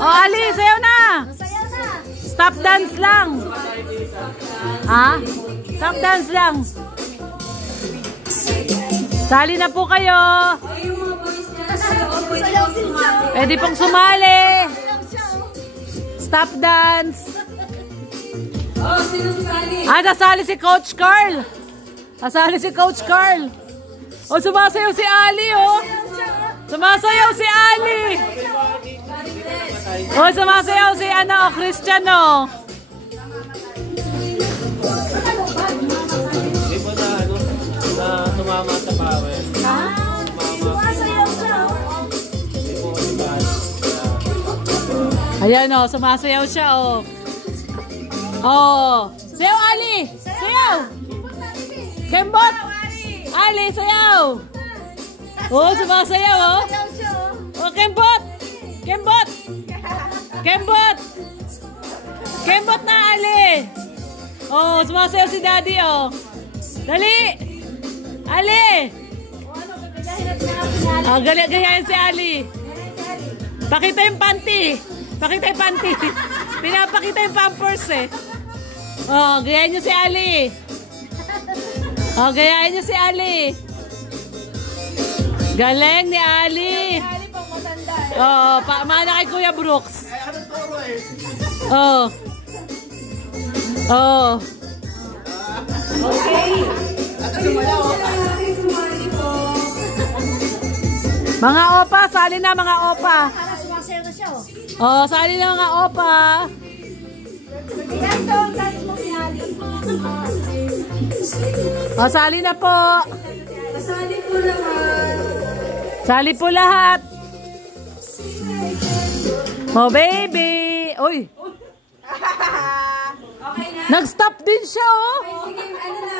Oh, Ali, sayaw na. Stop dance lang. Ha? Stop dance lang. Sali na po kayo. Pwede pong sumali. Stop dance. Nasali si Coach Carl. Nasali si Coach Carl. Oh, sumasayaw si Ali, oh. Sumasayaw si Ali. Oh, sumasayaw si Christian, oh. Hindi po na tumama sa power. Sumasayaw siya, Ayan, oh, sumasayaw siya, oh. Oh, sayaw Ali. Sayaw. Kembot. Ali, sayaw. Oh, sumasayaw, oh. Oh, Kembot. Kembot. Kembot. Kembot na, Ali. Oh, sumasayaw si Daddy, oh. Dali. Ali. Oh, gayahin si Ali. Pakita yung panty. Pakita yung panty. Pinapakita yung pampers, eh. Oh, gayahin nyo si Ali. Oh, gayahin nyo si Ali. Galing ni Ali. Ali pang matanda, eh. Oh, paamana kay Kuya Brooks. Oh. Oh. Okay. Mga opa, sali na mga opa. Sumasayaw na siya, oh. Oh, sali na mga opa. Oh, sali na po. Sali po lahat. Sali po lahat. Oh, baby. Uy. Okay na. Nag-stop din siya, oh. Sige, ano na.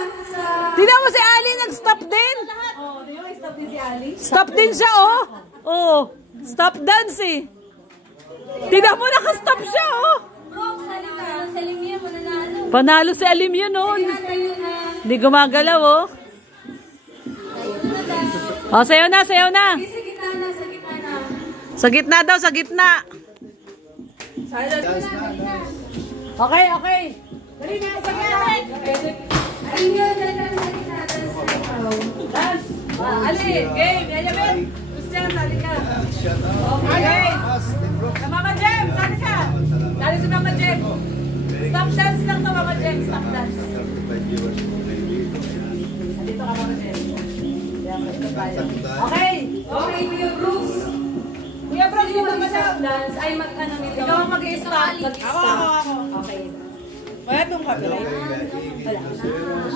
Tingnan mo si Ali, nag-stop din. Oh, di ba stop din si Ali? Stop din siya, oh. Oh, stop dance, eh. Tingnan mo, naka-stop siya, oh. Oh, sali ka. Sa Limia, mananalo. Panalo si Alim yun, oh. Tayo na. Hindi gumagalaw, oh. Oh, sayaw na, sayaw na. Sa gitna na, sa gitna na. Sa gitna daw, sa gitna. Okay, okay. Dali na, sa gitna. Ayun yun, dali sa gitna. Dance. Ali, game. Yayamin. Christian, sali ka. Okay. Sa Mama Jem, sali ka. Sali si Mama Jem. Stop dance lang to, Mama Jem. Stop dance. Dito ka, Mama Jem. Okay. Okay, Kuya Bruce. Kuya Bro, dito ka siya. Dance, ay mag-ano nito. Ikaw ang mag-i-stop. Mag-stop. Okay. Wala itong kabila.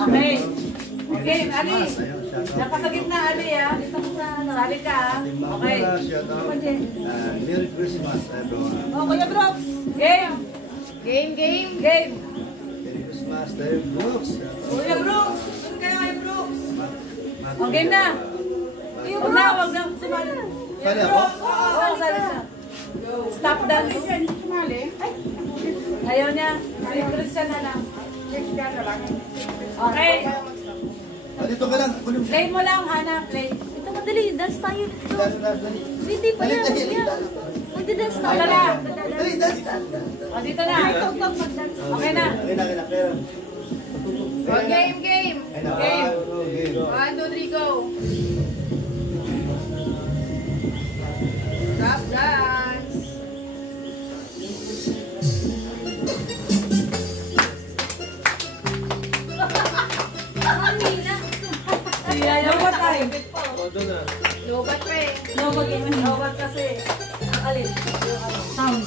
Okay. Okay, Ali. Nakasagit na, Ali, ha? Sali ka, ha? Okay. Merry Christmas, everyone. Oh, Kuya Brooks. Game. Game, game. Game. Merry Christmas, Dave Brooks. Kuya Brooks. Doon kayo kay Brooks. Oh, game na. Huwag na, huwag na. Sumali. Sali ako? Oo, sali siya. Stop dance. Ayaw niya. Si Christian na lang. Okay. Dito ka lang. Play mo lang, Hana. Play. Ito madali, dance tayo. Dali. Hindi pa yan. Magdi-dance tayo. Dala na. Dali, dali. O, dito na. Okay na. Kailangan. Game, game. Game. 1, 2, 3, go. Stop dance. Lobat tayo. Todo na. Lobat pa eh. Lobat kasi. Alin? Sound.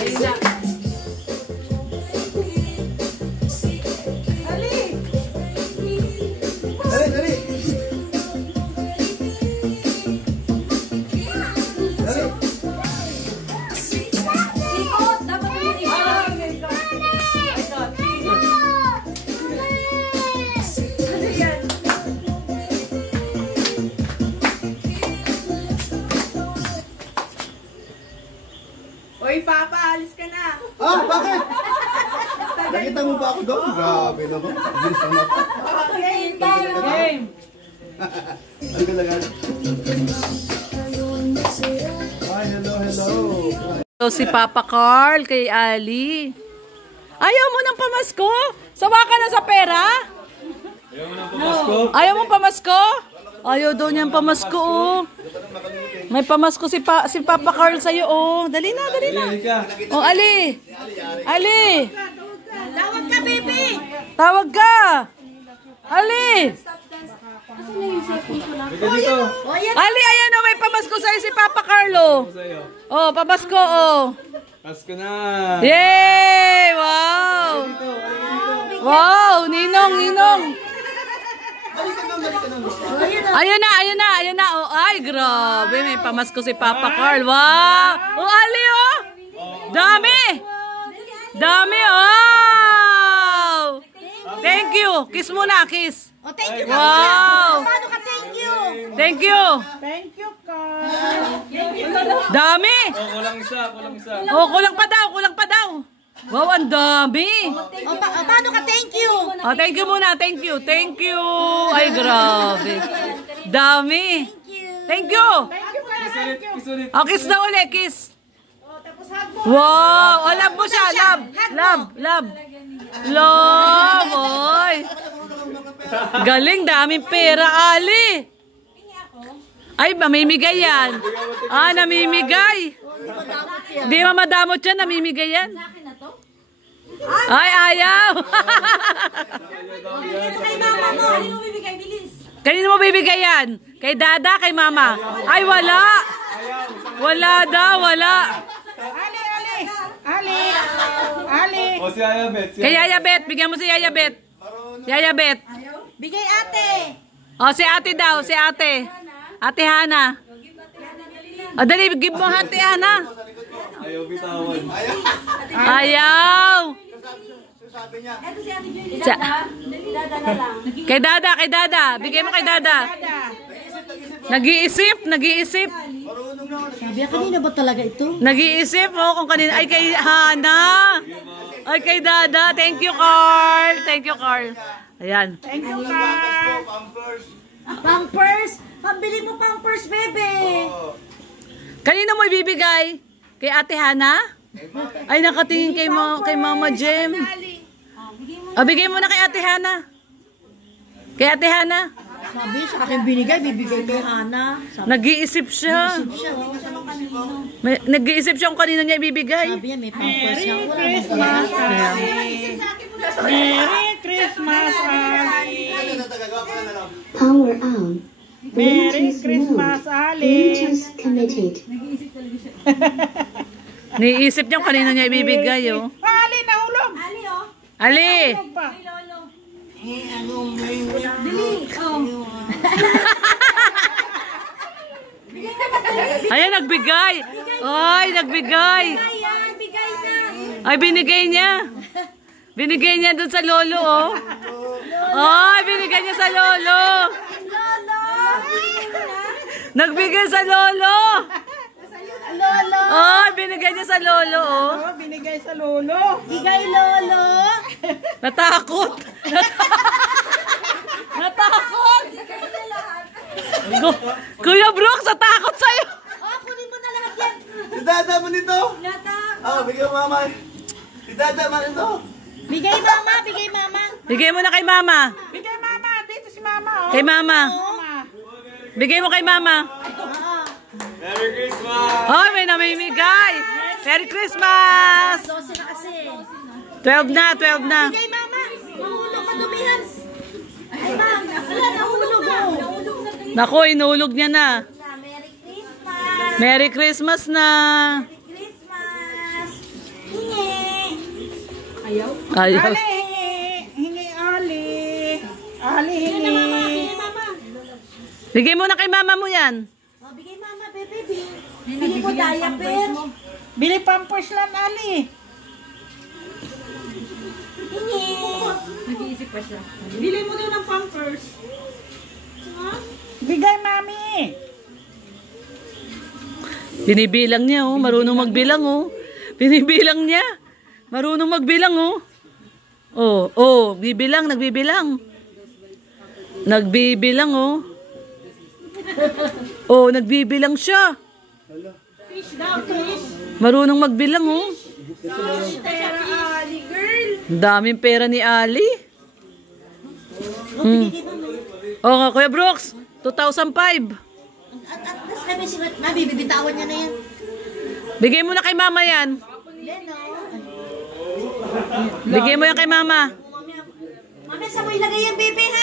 Ayun na. Ali! Dali. Ikot, dapat yung ikot. Oy, Papa, alis ka na. Ah, bakit? Nakita mo ba ako doon? Grabe naman. Bilis naman. Game tayo. Game. Ang ganda. Hi, hello. So, si Papa Carl kay Ali. Ayaw mo ng pamasko? Sawa ka na sa pera? Ayaw mo ng pamasko? Ayaw mo pamasko? Ayaw daw niyang pamasko, oh. May pamasko si Papa Carl sa'yo, oh. Dali na, dali na. Oh, Ali. Ali. Tawag ka, baby! Tawag ka. Ali. Dito. Ali, ayan, oh. May pamasko sa'yo si Papa Carlo. Sa'yo. Oh, pamasko, oh. Pasko na. Yay! Wow! Wow! Ninong, ninong. Ayun na. Oh, ay, grabe. May pamasko si Papa Carl. Wow! Oh, Ali, oh! Dami! Dami, oh! Thank you. Kiss muna, kiss. Oh, thank you. Wow! Paano ka thank you? Thank you. Thank you, Carl. Dami! Oh, kulang isa. Oh, kulang pa daw. Wow, ang dami. Oh, paano ka thank you? Oh, thank you muna. Thank you. Ay, grabe. Dami. Thank you. Kiss ulit. Oh, kiss daw ulit. Kiss. Wow. Oh, love mo siya. Love. Oy. Galing. Daming pera, Ali. Ay, mamimigay yan. Ah, namimigay. Di mamadamot yan. Namimigay yan. Ay, ayaw. Kay mama mo. Ano mo bibigay, bilis? Kanino mo bibigay yan? Kay Dada, kay Mama? Ay, wala. Wala daw, wala. Ali. O si Yaya Bet. Kay Yaya Bet, bigyan mo si Yaya Bet. Yaya Bet. Bigay ate. O, si ate daw, si ate. Ate Hana. O, dali, give mo ate Hana. Ayaw bitawan. Ayaw. Ito si ate Julie. Sa- Kay Dada. Bigay mo kay Dada. Nag-iisip. Sabi, kanina ba talaga ito? Nag-iisip kung kanina. Ay, kay Hana. Ay, kay Dada. Thank you, Carl. Ayan. Thank you, Carl. Pampers. Pambili mo pampers, bebe. Kanino mo ibibigay? Kay Ate Hana? Ay, nakatingin kay Mama Jem. O, bigay mo na kay Ate Hana. Kay Ate Hana. Sabi, sa akin binigay, bibigay kay Hana. Nag-iisip siya. Nag-iisip siya kung kanino niya ibibigay. Sabi niya, may pampers nga. Merry Christmas, Ali. Power on. Merry Christmas, Ali. Bluetooth committed. Niisip niya kung kanino niya ibibigay, oh. Ali, nahulog. Ali! Pa. Ayan, nagbigay. Ay, nagbigay. Ay, binigay niya. Binigay niya dun sa lolo, oh. Ay, binigay niya sa lolo. Nagbigay sa lolo. Ay, binigay niya sa lolo, oh. Oh, binigay sa lolo. Bigay lolo. Natakot. Natakot. Kuya Brooks, natakot sa'yo. Oh, kunin mo na lahat yan. Si Dada mo nito. Lata. Bigyan mo mama. Si Dada mo nito. Bigay mama, bigay mama. Bigay mo na kay Mama. Bigay mama. Dito si mama, oh. Kay Mama. Mama. Bigay mo kay Mama. Merry Christmas! Ay, may namimigay. Merry Christmas. 12 na kasi. 12 na. Bigay mama. Mahulog, madumihan. Ay, ma'am. Wala, nahulog mo. Naku, inulog niya na. Merry Christmas. Merry Christmas na. Christmas. Hingi. Ayaw. Ali, hingi, Ali. Ali, hingi. Bigay mama. Bigay mo na kay Mama mo yan. Oh, bigay mama, bebe. Bili ko diaper. Bili pampers lang, Ali. Hingi. Bili mo din ng pampers. Bigay, mami. Binibilang niya, oh. Marunong magbilang, oh. Binibilang niya. Marunong magbilang, oh. Nagbibilang. Nagbibilang, oh. Nagbibilang siya. Fish daw, fish. Marunong magbilang, oh. Pera, Ali, girl. Ang daming pera ni Ali. Oo nga, Kuya Brooks. 2005. Tapos kami si Mami, bibitawan niya na yan. Bigay mo na kay mama yan. Leno. Bigay mo yan kay mama. Mami, saan mo ilagay yan, bebe, ha?